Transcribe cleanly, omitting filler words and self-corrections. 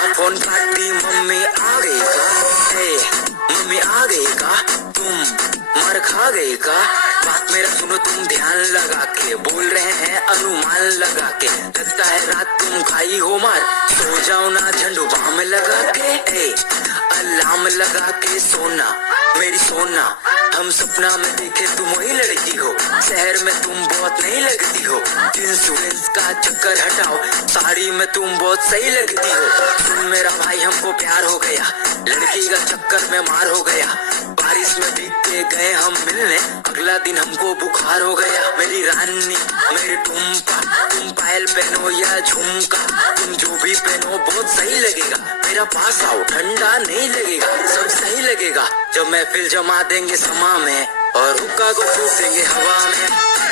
Phone काटी mummy आ गई का? मम्मी आ गई का? तुम मर खा गई का? बात मेरा सुनो तुम ध्यान लगा के, बोल रहे हैं अनुमान लगा के, लगता है रात तुम खाई हो मार, सो जाओ ना झंडू बाम लगा के, अलार्म लगा के सोना मेरी सोना, हम सपना में देखे तुम वही लड़की हो, शहर में तुम बहुत नहीं लगती हो, जींस वेंस का चक्कर हटाओ, साड़ी में तुम बहुत सही लगती हो, सुन मेरा भाई हमको प्यार हो गया, लड़की का चक्कर में मार हो गया, बारिश में भीग के गए हम मिलने, अगला दिन हमको बुखार हो गया, मेरी रानी मेरी टुम्पा, तुम पायल पहनो या झुमका, तुम जो भी पहनो बहुत सही लगेगा, मेरा पास आओ ठंडा नहीं लगेगा, सब सही लगेगा, जब महफिल जमा देंगे समा में और हुक्का को फूक देंगे हवा में।